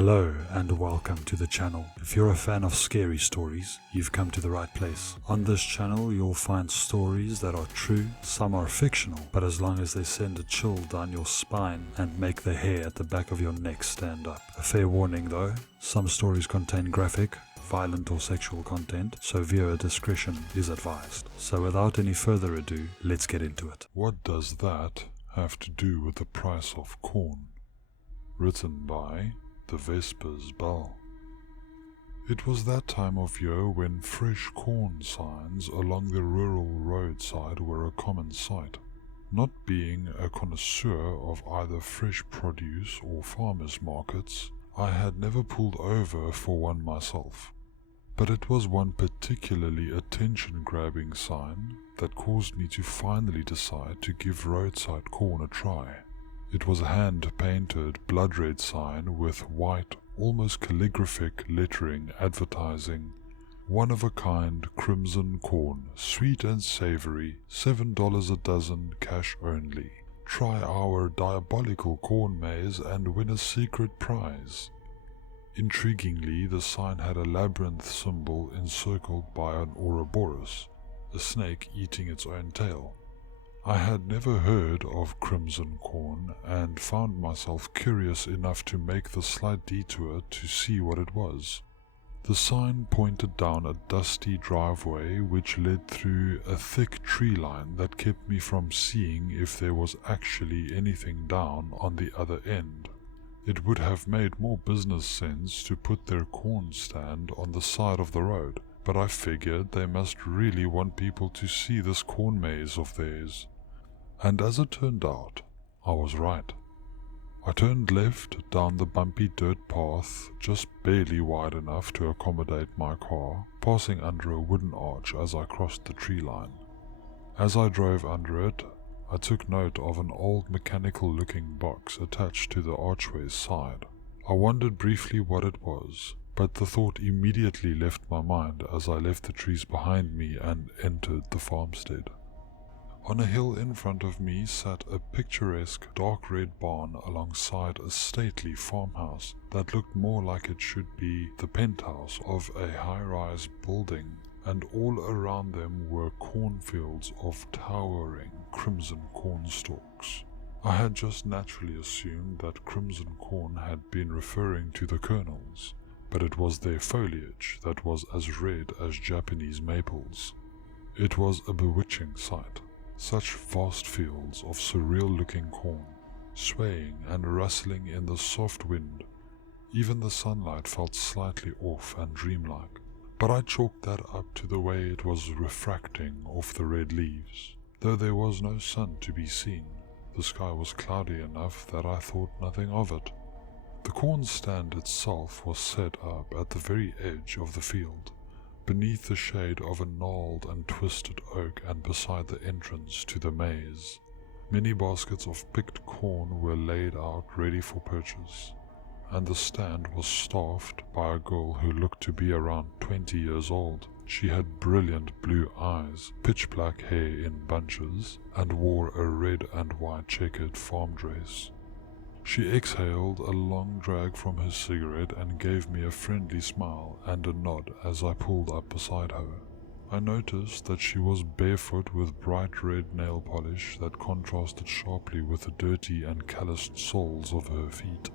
Hello and welcome to the channel. If you're a fan of scary stories, you've come to the right place. On this channel you'll find stories that are true, some are fictional, but as long as they send a chill down your spine and make the hair at the back of your neck stand up. A fair warning though, some stories contain graphic, violent or sexual content, so viewer discretion is advised. So without any further ado, let's get into it. What does that have to do with the price of corn? Written by The Vespers Bell. It was that time of year when fresh corn signs along the rural roadside were a common sight. Not being a connoisseur of either fresh produce or farmers' markets, I had never pulled over for one myself. But it was one particularly attention-grabbing sign that caused me to finally decide to give roadside corn a try. It was a hand-painted blood-red sign with white, almost calligraphic lettering advertising one-of-a-kind crimson corn, sweet and savory, $7 a dozen, cash only. Try our diabolical corn maze and win a secret prize. Intriguingly, the sign had a labyrinth symbol encircled by an Ouroboros, a snake eating its own tail. I had never heard of crimson corn and found myself curious enough to make the slight detour to see what it was. The sign pointed down a dusty driveway which led through a thick tree line that kept me from seeing if there was actually anything down on the other end. It would have made more business sense to put their corn stand on the side of the road, but I figured they must really want people to see this corn maze of theirs. And as it turned out, I was right. I turned left down the bumpy dirt path just barely wide enough to accommodate my car, passing under a wooden arch as I crossed the tree line. As I drove under it, I took note of an old mechanical-looking box attached to the archway's side. I wondered briefly what it was, but the thought immediately left my mind as I left the trees behind me and entered the farmstead. On a hill in front of me sat a picturesque dark red barn alongside a stately farmhouse that looked more like it should be the penthouse of a high-rise building, and all around them were cornfields of towering crimson corn stalks. I had just naturally assumed that crimson corn had been referring to the kernels, but it was their foliage that was as red as Japanese maples. It was a bewitching sight. Such vast fields of surreal-looking corn, swaying and rustling in the soft wind. Even the sunlight felt slightly off and dreamlike, but I chalked that up to the way it was refracting off the red leaves. Though there was no sun to be seen, the sky was cloudy enough that I thought nothing of it. The corn stand itself was set up at the very edge of the field, beneath the shade of a gnarled and twisted oak and beside the entrance to the maze. Many baskets of picked corn were laid out ready for purchase, and the stand was staffed by a girl who looked to be around 20 years old. She had brilliant blue eyes, pitch black hair in bunches, and wore a red and white checkered farm dress. She exhaled a long drag from her cigarette and gave me a friendly smile and a nod as I pulled up beside her. I noticed that she was barefoot with bright red nail polish that contrasted sharply with the dirty and calloused soles of her feet.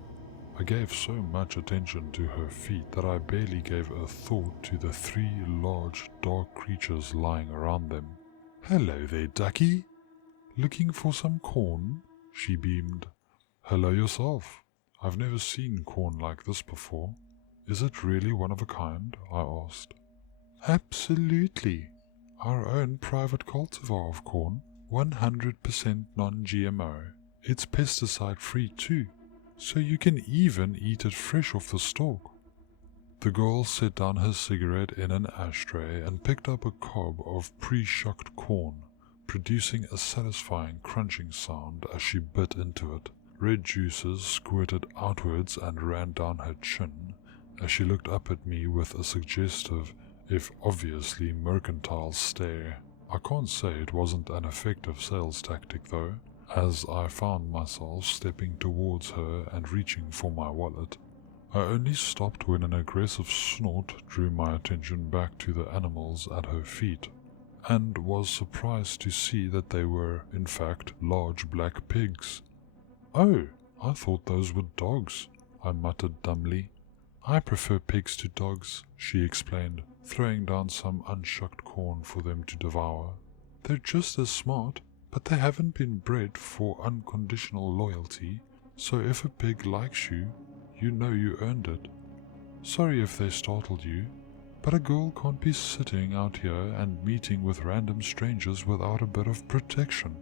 I gave so much attention to her feet that I barely gave a thought to the three large dark creatures lying around them. "Hello there, ducky. Looking for some corn?" she beamed. "Hello yourself. I've never seen corn like this before. Is it really one of a kind?" I asked. "Absolutely. Our own private cultivar of corn, 100% non-GMO. It's pesticide-free too, so you can even eat it fresh off the stalk." The girl set down her cigarette in an ashtray and picked up a cob of pre-shucked corn, producing a satisfying crunching sound as she bit into it. Red juices squirted outwards and ran down her chin as she looked up at me with a suggestive, if obviously mercantile stare. I can't say it wasn't an effective sales tactic though, as I found myself stepping towards her and reaching for my wallet. I only stopped when an aggressive snort drew my attention back to the animals at her feet, and was surprised to see that they were, in fact, large black pigs. "Oh, I thought those were dogs," I muttered dumbly. "I prefer pigs to dogs," she explained, throwing down some unshucked corn for them to devour. "They're just as smart, but they haven't been bred for unconditional loyalty, so if a pig likes you, you know you earned it. Sorry if they startled you, but a girl can't be sitting out here and meeting with random strangers without a bit of protection."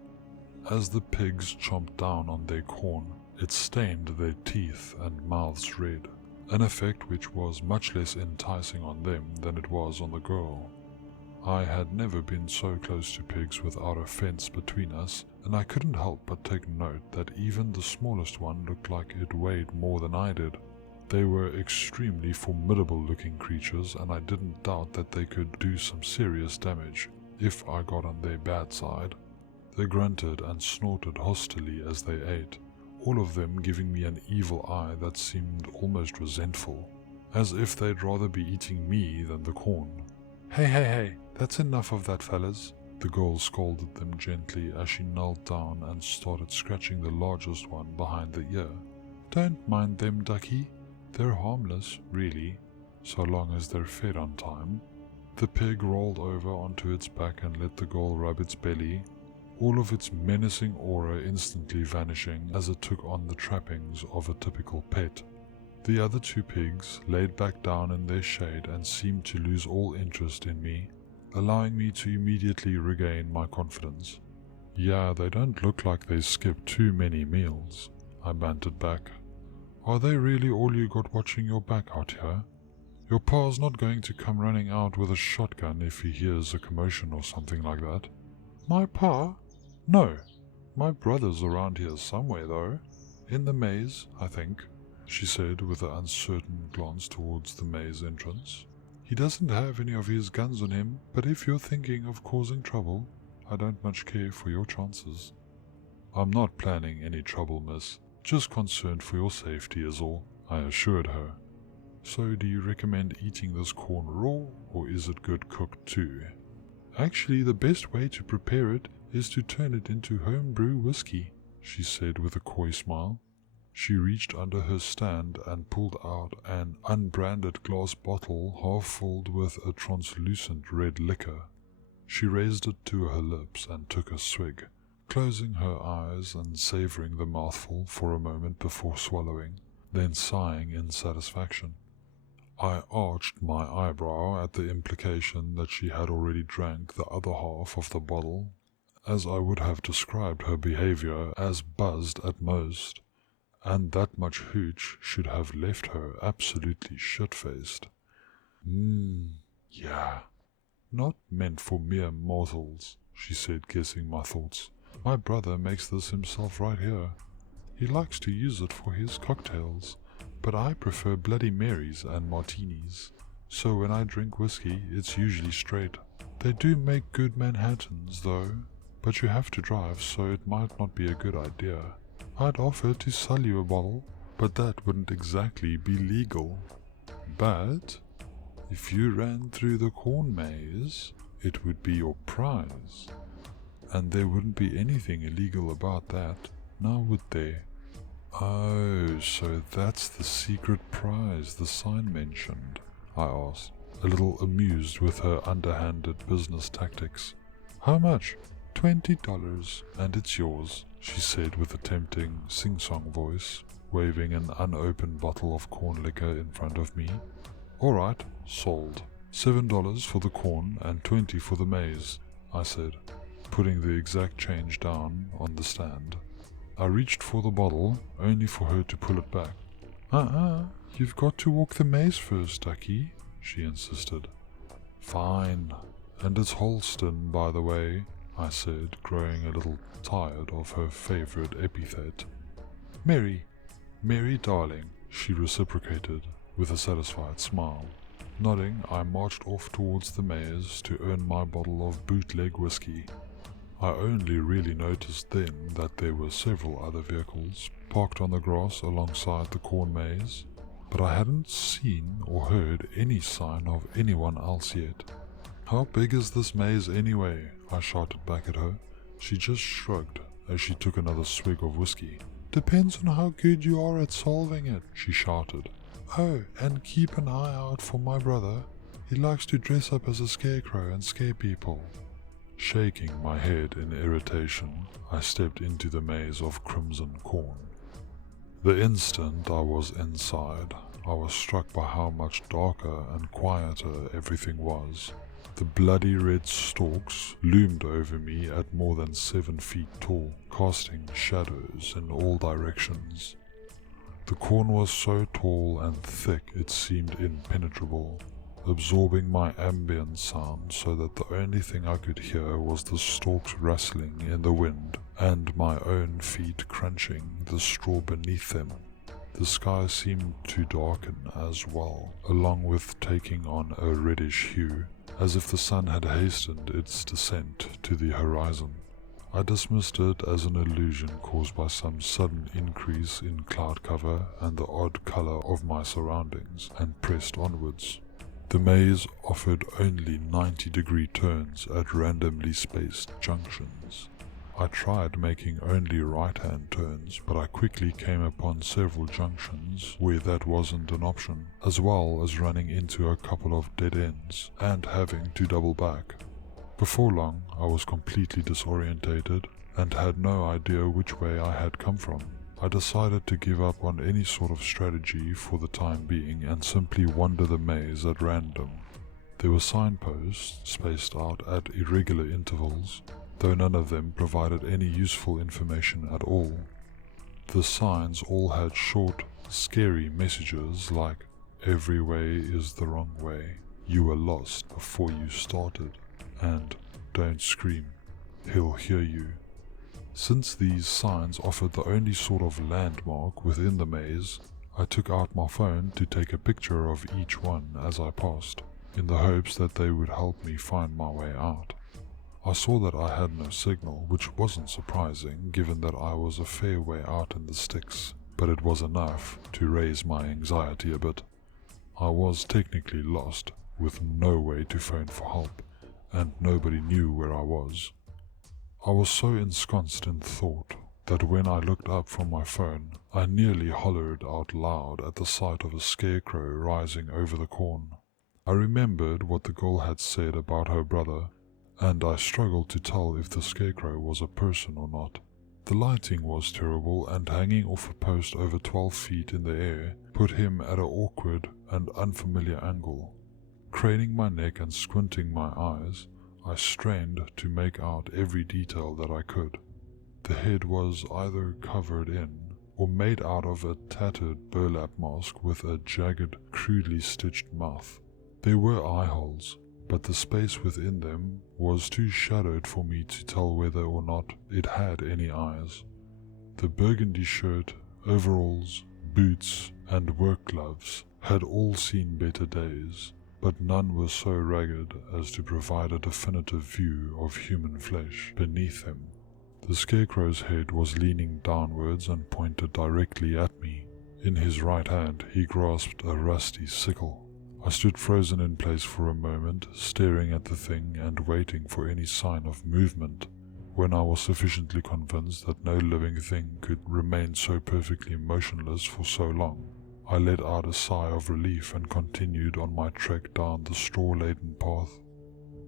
As the pigs chomped down on their corn, it stained their teeth and mouths red, an effect which was much less enticing on them than it was on the girl. I had never been so close to pigs without a fence between us, and I couldn't help but take note that even the smallest one looked like it weighed more than I did. They were extremely formidable-looking creatures, and I didn't doubt that they could do some serious damage if I got on their bad side. They grunted and snorted hostilely as they ate, all of them giving me an evil eye that seemed almost resentful, as if they'd rather be eating me than the corn. Hey, that's enough of that, fellas," the girl scolded them gently as she knelt down and started scratching the largest one behind the ear. "Don't mind them, ducky. They're harmless, really, so long as they're fed on time." The pig rolled over onto its back and let the girl rub its belly, all of its menacing aura instantly vanishing as it took on the trappings of a typical pet. The other two pigs laid back down in their shade and seemed to lose all interest in me, allowing me to immediately regain my confidence. "Yeah, they don't look like they skip too many meals," I bantered back. "Are they really all you got watching your back out here? Your pa's not going to come running out with a shotgun if he hears a commotion or something like that." "My pa? No. My brother's around here somewhere, though. In the maze, I think," she said with an uncertain glance towards the maze entrance. "He doesn't have any of his guns on him, but if you're thinking of causing trouble, I don't much care for your chances." "I'm not planning any trouble, miss. Just concerned for your safety is all," I assured her. "So do you recommend eating this corn raw, or is it good cooked too?" "Actually, the best way to prepare it is to turn it into homebrew whiskey," she said with a coy smile. She reached under her stand and pulled out an unbranded glass bottle half filled with a translucent red liquor. She raised it to her lips and took a swig, closing her eyes and savoring the mouthful for a moment before swallowing, then sighing in satisfaction. I arched my eyebrow at the implication that she had already drank the other half of the bottle, as I would have described her behavior as buzzed at most, and that much hooch should have left her absolutely shit-faced. Yeah, not meant for mere mortals," she said, guessing my thoughts. "My brother makes this himself right here. He likes to use it for his cocktails, but I prefer Bloody Marys and martinis, so when I drink whiskey, it's usually straight. They do make good Manhattans, though, but you have to drive, so it might not be a good idea. I'd offer to sell you a bottle, but that wouldn't exactly be legal. But if you ran through the corn maze, it would be your prize. And there wouldn't be anything illegal about that, now would there?" "Oh, so that's the secret prize the sign mentioned?" I asked, a little amused with her underhanded business tactics. "How much?" $20, and it's yours," she said with a tempting sing-song voice, waving an unopened bottle of corn liquor in front of me. "All right, sold. $7 for the corn and 20 for the maze," I said, putting the exact change down on the stand. I reached for the bottle, only for her to pull it back. You've got to walk the maze first, ducky," she insisted. "Fine, and it's Holston, by the way," I said, growing a little tired of her favorite epithet. Mary darling," she reciprocated with a satisfied smile. Nodding, I marched off towards the maze to earn my bottle of bootleg whiskey. I only really noticed then that there were several other vehicles parked on the grass alongside the corn maze, but I hadn't seen or heard any sign of anyone else yet. "How big is this maze anyway?" I shouted back at her. She just shrugged as she took another swig of whiskey. "Depends on how good you are at solving it," she shouted. "Oh, and keep an eye out for my brother. He likes to dress up as a scarecrow and scare people." Shaking my head in irritation, I stepped into the maze of crimson corn. The instant I was inside, I was struck by how much darker and quieter everything was. The bloody red stalks loomed over me at more than 7 feet tall, casting shadows in all directions. The corn was so tall and thick it seemed impenetrable, absorbing my ambient sound so that the only thing I could hear was the stalks rustling in the wind and my own feet crunching the straw beneath them. The sky seemed to darken as well, along with taking on a reddish hue, as if the sun had hastened its descent to the horizon. I dismissed it as an illusion caused by some sudden increase in cloud cover and the odd color of my surroundings, and pressed onwards. The maze offered only 90-degree turns at randomly spaced junctions. I tried making only right-hand turns, but I quickly came upon several junctions where that wasn't an option, as well as running into a couple of dead ends and having to double back. Before long, I was completely disorientated and had no idea which way I had come from. I decided to give up on any sort of strategy for the time being and simply wander the maze at random. There were signposts spaced out at irregular intervals, though none of them provided any useful information at all. The signs all had short, scary messages like, "Every way is the wrong way," "You were lost before you started," and "Don't scream, he'll hear you." Since these signs offered the only sort of landmark within the maze, I took out my phone to take a picture of each one as I passed, in the hopes that they would help me find my way out. I saw that I had no signal, which wasn't surprising given that I was a fair way out in the sticks, but it was enough to raise my anxiety a bit. I was technically lost, with no way to phone for help, and nobody knew where I was. I was so ensconced in thought that when I looked up from my phone, I nearly hollered out loud at the sight of a scarecrow rising over the corn. I remembered what the girl had said about her brother, and I struggled to tell if the scarecrow was a person or not. The lighting was terrible, and hanging off a post over 12 feet in the air put him at an awkward and unfamiliar angle. Craning my neck and squinting my eyes, I strained to make out every detail that I could. The head was either covered in or made out of a tattered burlap mask with a jagged, crudely stitched mouth. There were eye holes, but the space within them was too shadowed for me to tell whether or not it had any eyes. The burgundy shirt, overalls, boots, and work gloves had all seen better days, but none were so ragged as to provide a definitive view of human flesh beneath them. The scarecrow's head was leaning downwards and pointed directly at me. In his right hand he grasped a rusty sickle. I stood frozen in place for a moment, staring at the thing and waiting for any sign of movement. When I was sufficiently convinced that no living thing could remain so perfectly motionless for so long, I let out a sigh of relief and continued on my trek down the straw-laden path.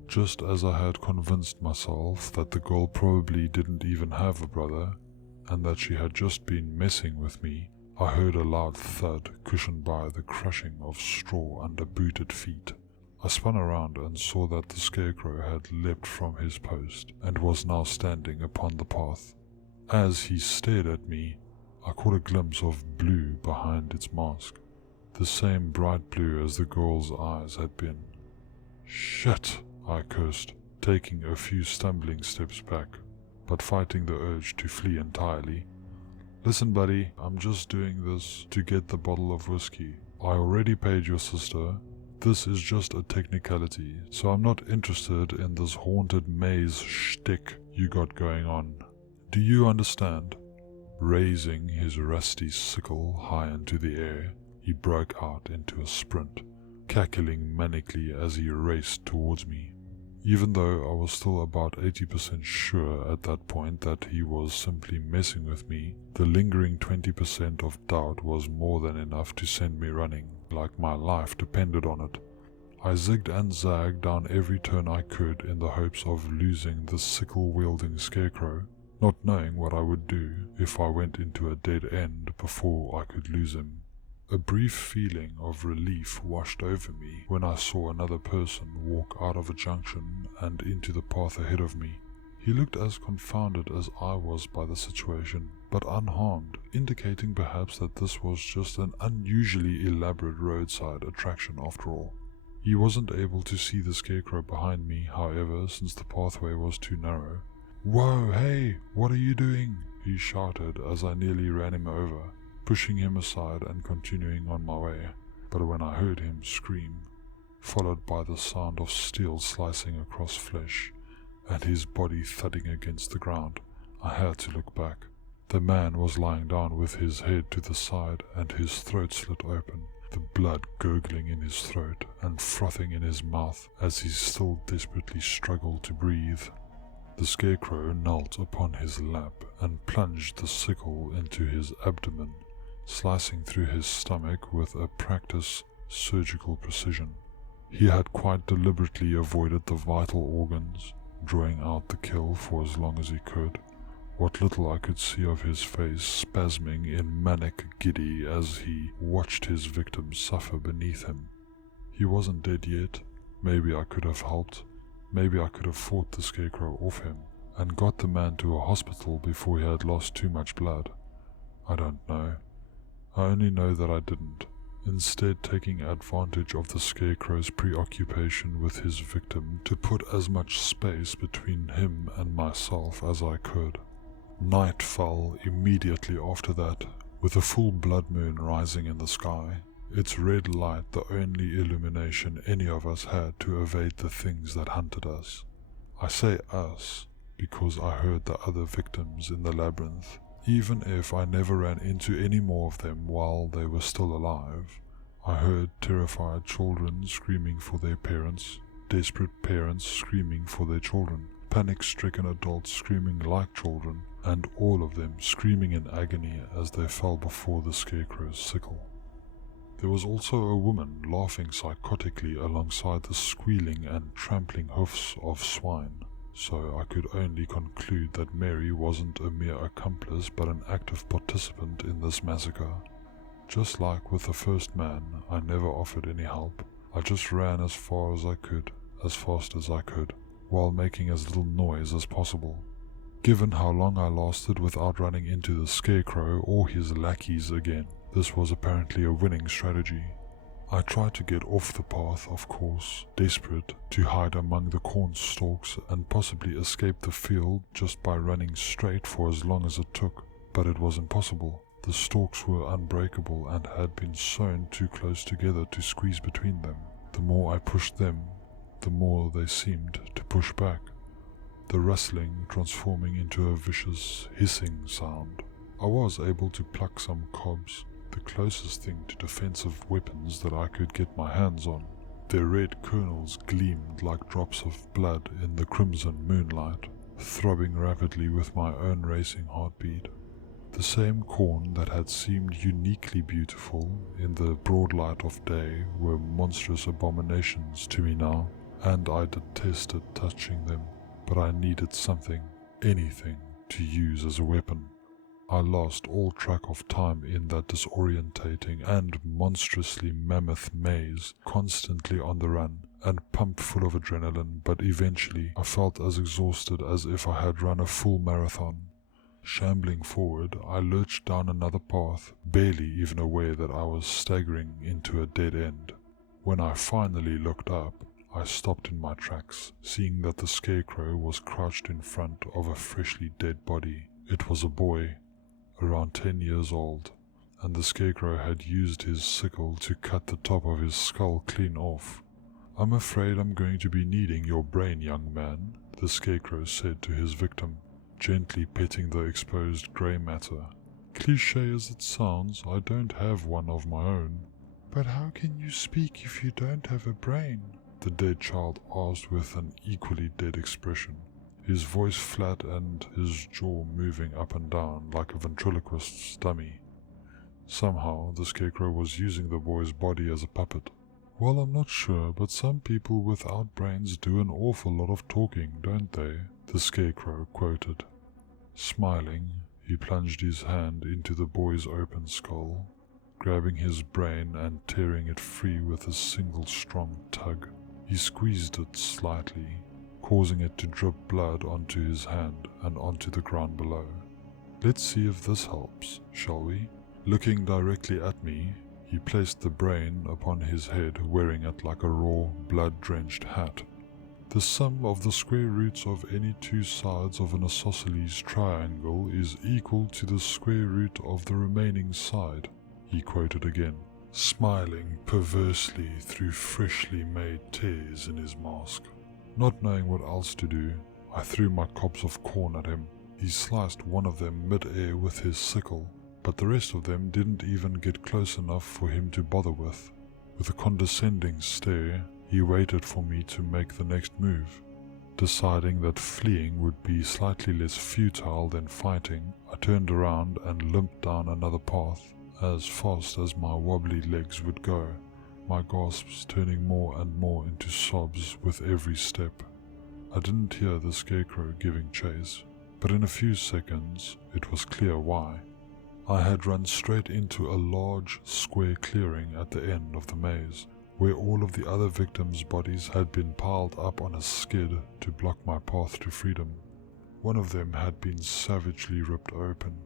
Just as I had convinced myself that the girl probably didn't even have a brother, and that she had just been messing with me, I heard a loud thud cushioned by the crushing of straw under booted feet. I spun around and saw that the scarecrow had leapt from his post and was now standing upon the path. As he stared at me, I caught a glimpse of blue behind its mask, the same bright blue as the girl's eyes had been. "Shit!" I cursed, taking a few stumbling steps back, but fighting the urge to flee entirely. "Listen, buddy, I'm just doing this to get the bottle of whiskey. I already paid your sister. This is just a technicality, so I'm not interested in this haunted maze shtick you got going on. Do you understand?" Raising his rusty sickle high into the air, he broke out into a sprint, cackling manically as he raced towards me. Even though I was still about 80% sure at that point that he was simply messing with me, the lingering 20% of doubt was more than enough to send me running, like my life depended on it. I zigged and zagged down every turn I could in the hopes of losing the sickle-wielding scarecrow, not knowing what I would do if I went into a dead end before I could lose him. A brief feeling of relief washed over me when I saw another person walk out of a junction and into the path ahead of me. He looked as confounded as I was by the situation, but unharmed, indicating perhaps that this was just an unusually elaborate roadside attraction after all. He wasn't able to see the scarecrow behind me, however, since the pathway was too narrow. "Whoa, hey, what are you doing?" he shouted as I nearly ran him over, pushing him aside and continuing on my way. But when I heard him scream, followed by the sound of steel slicing across flesh and his body thudding against the ground, I had to look back. The man was lying down with his head to the side and his throat slit open, the blood gurgling in his throat and frothing in his mouth as he still desperately struggled to breathe. The scarecrow knelt upon his lap and plunged the sickle into his abdomen, slicing through his stomach with a practiced surgical precision. He had quite deliberately avoided the vital organs, drawing out the kill for as long as he could. What little I could see of his face spasming in manic giddy as he watched his victim suffer beneath him. He wasn't dead yet. Maybe I could have helped. Maybe I could have fought the scarecrow off him and got the man to a hospital before he had lost too much blood. I don't know. I only know that I didn't, instead taking advantage of the scarecrow's preoccupation with his victim to put as much space between him and myself as I could. Night fell immediately after that, with a full blood moon rising in the sky, its red light the only illumination any of us had to evade the things that hunted us. I say us because I heard the other victims in the labyrinth, even if I never ran into any more of them while they were still alive. I heard terrified children screaming for their parents, desperate parents screaming for their children, panic-stricken adults screaming like children, and all of them screaming in agony as they fell before the scarecrow's sickle. There was also a woman laughing psychotically alongside the squealing and trampling hoofs of swine, so I could only conclude that Mary wasn't a mere accomplice but an active participant in this massacre. Just like with the first man, I never offered any help. I just ran as far as I could, as fast as I could, while making as little noise as possible. Given how long I lasted without running into the scarecrow or his lackeys again, this was apparently a winning strategy. I tried to get off the path, of course, desperate to hide among the corn stalks and possibly escape the field just by running straight for as long as it took, but it was impossible. The stalks were unbreakable and had been sewn too close together to squeeze between them. The more I pushed them, the more they seemed to push back, the rustling transforming into a vicious hissing sound. I was able to pluck some cobs, the closest thing to defensive weapons that I could get my hands on. Their red kernels gleamed like drops of blood in the crimson moonlight, throbbing rapidly with my own racing heartbeat. The same corn that had seemed uniquely beautiful in the broad light of day were monstrous abominations to me now, and I detested touching them, but I needed something, anything, to use as a weapon. I lost all track of time in that disorientating and monstrously mammoth maze, constantly on the run and pumped full of adrenaline, but eventually I felt as exhausted as if I had run a full marathon. Shambling forward, I lurched down another path, barely even aware that I was staggering into a dead end. When I finally looked up, I stopped in my tracks, seeing that the scarecrow was crouched in front of a freshly dead body. It was a boy, around 10 years old, and the scarecrow had used his sickle to cut the top of his skull clean off. "I'm afraid I'm going to be needing your brain, young man," the scarecrow said to his victim, gently petting the exposed grey matter. "Cliché as it sounds, I don't have one of my own, But how can you speak if you don't have a brain? The dead child asked with an equally dead expression, his voice flat and his jaw moving up and down like a ventriloquist's dummy. Somehow, the Scarecrow was using the boy's body as a puppet. Well, I'm not sure, but some people without brains do an awful lot of talking, don't they? The Scarecrow quoted. Smiling, he plunged his hand into the boy's open skull, grabbing his brain and tearing it free with a single strong tug. He squeezed it slightly, causing it to drip blood onto his hand and onto the ground below. Let's see if this helps, shall we? Looking directly at me, he placed the brain upon his head, wearing it like a raw, blood-drenched hat. The sum of the square roots of any two sides of an isosceles triangle is equal to the square root of the remaining side, he quoted again, smiling perversely through freshly made tears in his mask. Not knowing what else to do, I threw my cobs of corn at him. He sliced one of them mid-air with his sickle, but the rest of them didn't even get close enough for him to bother with. With a condescending stare, he waited for me to make the next move. Deciding that fleeing would be slightly less futile than fighting, I turned around and limped down another path, as fast as my wobbly legs would go, my gasps turning more and more into sobs with every step. I didn't hear the Scarecrow giving chase, but in a few seconds it was clear why. I had run straight into a large square clearing at the end of the maze, where all of the other victims' bodies had been piled up on a skid to block my path to freedom. One of them had been savagely ripped open,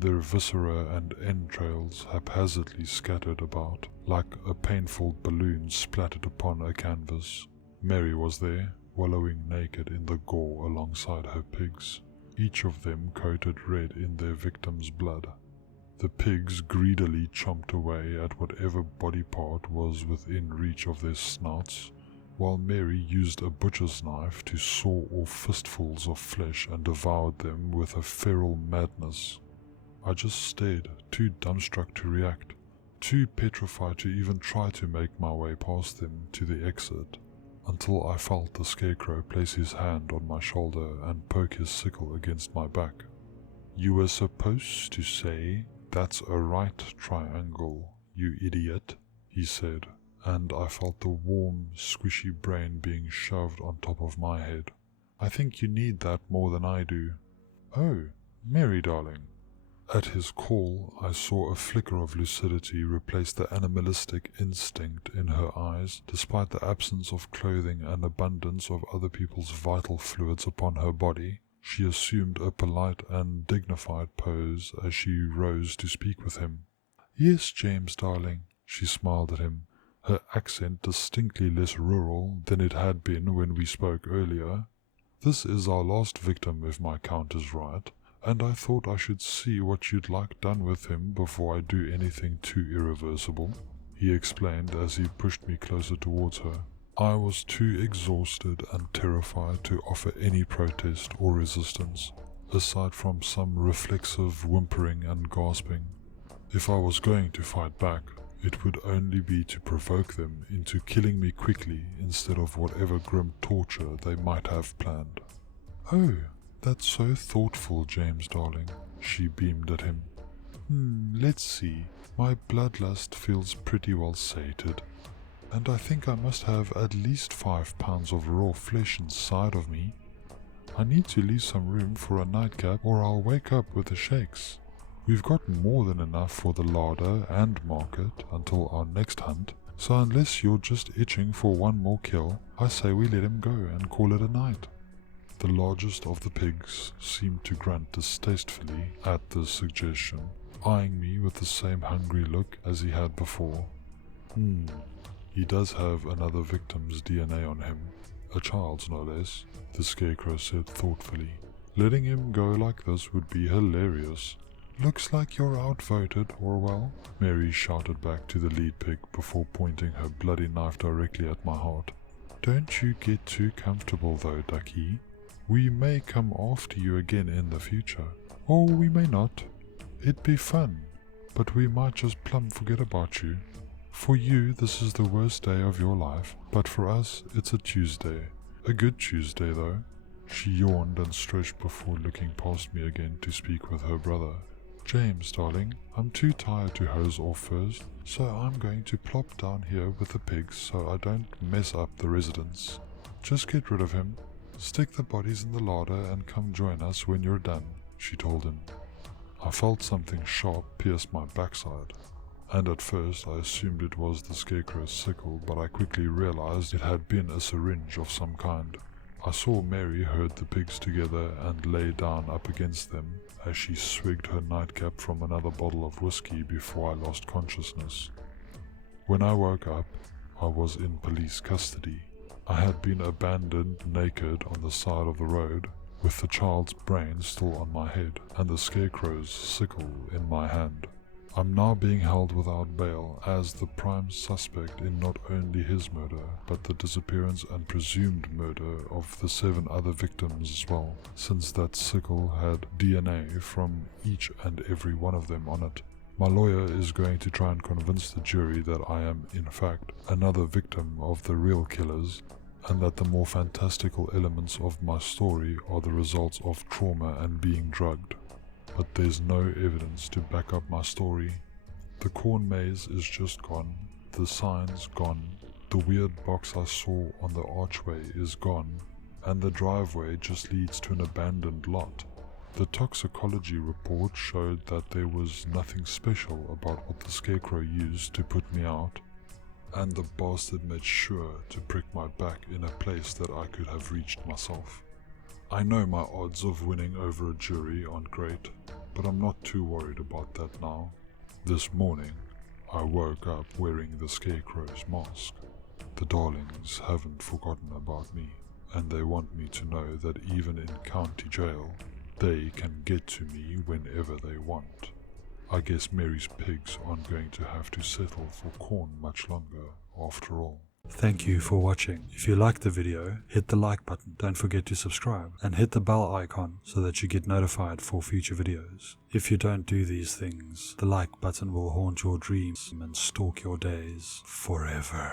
their viscera and entrails haphazardly scattered about, like a painful balloon splattered upon a canvas. Mary was there, wallowing naked in the gore alongside her pigs, each of them coated red in their victim's blood. The pigs greedily chomped away at whatever body part was within reach of their snouts, while Mary used a butcher's knife to saw off fistfuls of flesh and devoured them with a feral madness. I just stared, too dumbstruck to react, too petrified to even try to make my way past them to the exit, until I felt the Scarecrow place his hand on my shoulder and poke his sickle against my back. "You were supposed to say, 'That's a right triangle, you idiot,'" he said, and I felt the warm, squishy brain being shoved on top of my head. "I think you need that more than I do." "Oh, Mary darling." At his call, I saw a flicker of lucidity replace the animalistic instinct in her eyes, despite the absence of clothing and abundance of other people's vital fluids upon her body. She assumed a polite and dignified pose as she rose to speak with him. "Yes, James, darling," she smiled at him, her accent distinctly less rural than it had been when we spoke earlier. "This is our last victim, if my count is right, and I thought I should see what you'd like done with him before I do anything too irreversible," he explained as he pushed me closer towards her. I was too exhausted and terrified to offer any protest or resistance, aside from some reflexive whimpering and gasping. If I was going to fight back, it would only be to provoke them into killing me quickly instead of whatever grim torture they might have planned. "Oh, that's so thoughtful, James darling," she beamed at him. Let's see. My bloodlust feels pretty well sated, and I think I must have at least 5 pounds of raw flesh inside of me. I need to leave some room for a nightcap or I'll wake up with the shakes. We've got more than enough for the larder and market until our next hunt, so unless you're just itching for one more kill, I say we let him go and call it a night." The largest of the pigs seemed to grunt distastefully at the suggestion, eyeing me with the same hungry look as he had before. He does have another victim's DNA on him, a child's no less," the Scarecrow said thoughtfully. "Letting him go like this would be hilarious." "Looks like you're outvoted, Orwell," Mary shouted back to the lead pig before pointing her bloody knife directly at my heart. "Don't you get too comfortable though, ducky. We may come after you again in the future, or we may not. It'd be fun, but we might just plumb forget about you." For you, this is the worst day of your life, but for us, it's a Tuesday. A good Tuesday, though. She yawned and stretched before looking past me again to speak with her brother. James, darling, I'm too tired to hose off first, so I'm going to plop down here with the pigs so I don't mess up the residence. Just get rid of him, stick the bodies in the larder and come join us when you're done, she told him. I felt something sharp pierce my backside, and at first I assumed it was the scarecrow's sickle, but I quickly realized it had been a syringe of some kind. I saw Mary herd the pigs together and lay down up against them as she swigged her nightcap from another bottle of whiskey before I lost consciousness. When I woke up, I was in police custody. I had been abandoned naked on the side of the road, with the child's brain still on my head and the scarecrow's sickle in my hand. I'm now being held without bail as the prime suspect in not only his murder, but the disappearance and presumed murder of the 7 other victims as well, since that sickle had DNA from each and every one of them on it. My lawyer is going to try and convince the jury that I am, in fact, another victim of the real killers, and that the more fantastical elements of my story are the results of trauma and being drugged. But there's no evidence to back up my story. The corn maze is just gone, the sign's gone, the weird box I saw on the archway is gone, and the driveway just leads to an abandoned lot. The toxicology report showed that there was nothing special about what the scarecrow used to put me out, and the bastard made sure to prick my back in a place that I could have reached myself. I know my odds of winning over a jury aren't great, but I'm not too worried about that now. This morning, I woke up wearing the scarecrow's mask. The darlings haven't forgotten about me, and they want me to know that even in county jail, they can get to me whenever they want. I guess Mary's pigs aren't going to have to settle for corn much longer after all. Thank you for watching. If you liked the video, hit the like button, don't forget to subscribe, and hit the bell icon so that you get notified for future videos. If you don't do these things, the like button will haunt your dreams and stalk your days forever.